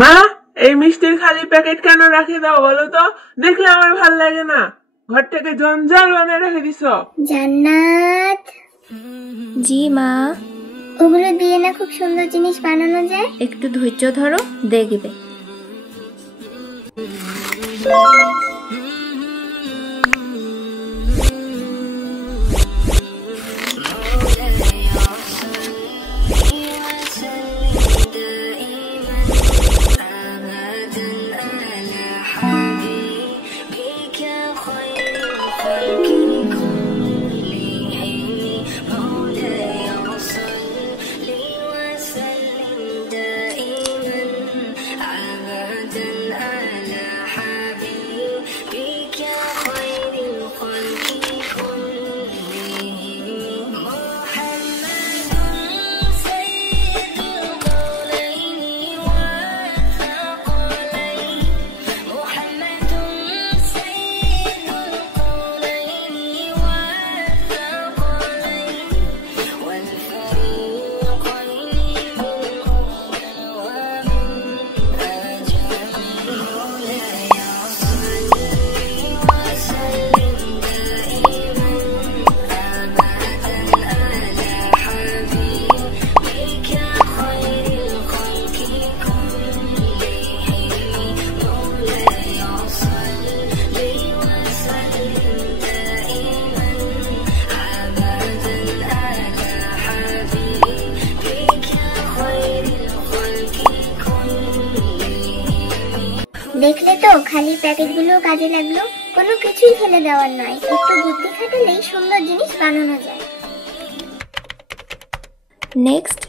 মা, এই মিষ্টির খালি প্যাকেট কেন রাখে দাও বলো তো? দেখলে আমার ভাল লাগে না। ঘর থেকে জঞ্জাল বানিয়ে রেখে দিছ। জান্নাত। জি মা। ওগুলো দিয়ে না খুব সুন্দর জিনিস বানানো যায়। একটু ধৈর্য ধরো, দেখবে। দেখলে তো, খালি প্যাকেটগুলো কাজে লাগলো। কোনো কিছুই ফেলে দেওয়ার নয়, একটু বুদ্ধি খাটালেই সুন্দর জিনিস বানানো যায়। নেক্সট